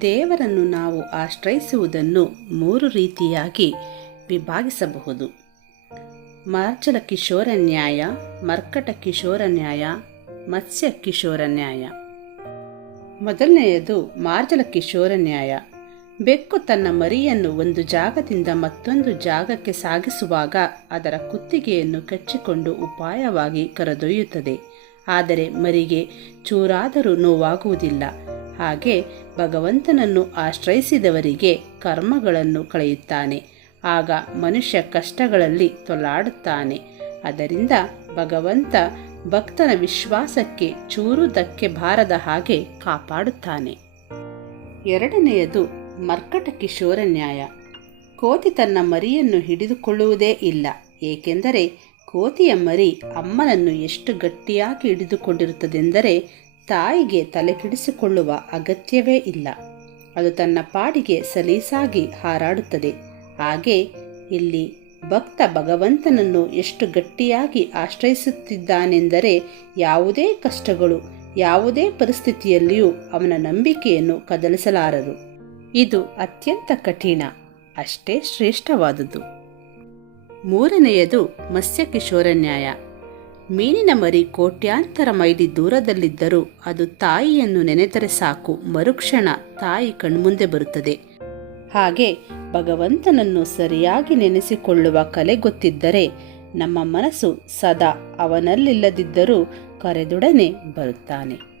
ದೇವರನ್ನು ನಾವು ಆಶ್ರಯಿಸುವುದನ್ನು ಮೂರು ರೀತಿಯಾಗಿ ವಿಭಾಗಿಸಬಹುದು. ಮಾರ್ಚಲ ಕಿಶೋರ ನ್ಯಾಯ, ಮರ್ಕಟ ಕಿಶೋರ ನ್ಯಾಯ, ಮತ್ಸ್ಯ ಕಿಶೋರ ನ್ಯಾಯ. ಮೊದಲನೆಯದು ಮಾರ್ಜಲ ಕಿಶೋರ ನ್ಯಾಯ. ಬೆಕ್ಕು ತನ್ನ ಮರಿಯನ್ನು ಒಂದು ಜಾಗದಿಂದ ಮತ್ತೊಂದು ಜಾಗಕ್ಕೆ ಸಾಗಿಸುವಾಗ ಅದರ ಕುತ್ತಿಗೆಯನ್ನು ಕಚ್ಚಿಕೊಂಡು ಉಪಾಯವಾಗಿ ಕರೆದೊಯ್ಯುತ್ತದೆ. ಆದರೆ ಮರಿಗೆ ಚೂರಾದರೂ ನೋವಾಗುವುದಿಲ್ಲ. ಹಾಗೆ ಭಗವಂತನನ್ನು ಆಶ್ರಯಿಸಿದವರಿಗೆ ಕರ್ಮಗಳನ್ನು ಕಳೆಯುತ್ತಾನೆ. ಆಗ ಮನುಷ್ಯ ಕಷ್ಟಗಳಲ್ಲಿ ತೊಲಾಡುತ್ತಾನೆ. ಅದರಿಂದ ಭಗವಂತ ಭಕ್ತನ ವಿಶ್ವಾಸಕ್ಕೆ ಚೂರು ಧಕ್ಕೆ ಬಾರದ ಹಾಗೆ ಕಾಪಾಡುತ್ತಾನೆ. ಎರಡನೆಯದು ಮರ್ಕಟ ಕಿಶೋರ ನ್ಯಾಯ. ಕೋತಿ ತನ್ನ ಮರಿಯನ್ನು ಹಿಡಿದುಕೊಳ್ಳುವುದೇ ಇಲ್ಲ. ಏಕೆಂದರೆ ಕೋತಿಯ ಮರಿ ಅಮ್ಮನನ್ನು ಎಷ್ಟು ಗಟ್ಟಿಯಾಗಿ ಹಿಡಿದುಕೊಂಡಿರುತ್ತದೆಂದರೆ ತಾಯಿಗೆ ತಲೆಕೆಡಿಸಿಕೊಳ್ಳುವ ಅಗತ್ಯವೇ ಇಲ್ಲ. ಅದು ತನ್ನ ಪಾಡಿಗೆ ಸಲೀಸಾಗಿ ಹಾರಾಡುತ್ತದೆ. ಹಾಗೆ ಇಲ್ಲಿ ಭಕ್ತ ಭಗವಂತನನ್ನು ಎಷ್ಟು ಗಟ್ಟಿಯಾಗಿ ಆಶ್ರಯಿಸುತ್ತಿದ್ದಾನೆಂದರೆ ಯಾವುದೇ ಕಷ್ಟಗಳು, ಯಾವುದೇ ಪರಿಸ್ಥಿತಿಯಲ್ಲಿಯೂ ಅವನ ನಂಬಿಕೆಯನ್ನು ಕದಲಿಸಲಾರರು ಇದು ಅತ್ಯಂತ ಕಠಿಣ, ಅಷ್ಟೇ ಶ್ರೇಷ್ಠವಾದುದು. ಮೂರನೆಯದು ಮತ್ಸ್ಯಕಿಶೋರ ನ್ಯಾಯ. ಮೀನಿನ ಮರಿ ಕೋಟ್ಯಾಂತರ ಮೈಲಿ ದೂರದಲ್ಲಿದ್ದರೂ ಅದು ತಾಯಿಯನ್ನು ನೆನೆದರೆ ಸಾಕು. ಮರುಕ್ಷಣ ತಾಯಿ ಕಣ್ಮುಂದೆ ಬರುತ್ತದೆ. ಹಾಗೆ ಭಗವಂತನನ್ನು ಸರಿಯಾಗಿ ನೆನೆಸಿಕೊಳ್ಳುವ ಕಲೆ ಗೊತ್ತಿದ್ದರೆ ನಮ್ಮ ಮನಸ್ಸು ಸದಾ ಅವನಲ್ಲಿಲ್ಲದಿದ್ದರೂ ಕರೆದೊಡನೆ ಬರುತ್ತಾನೆ.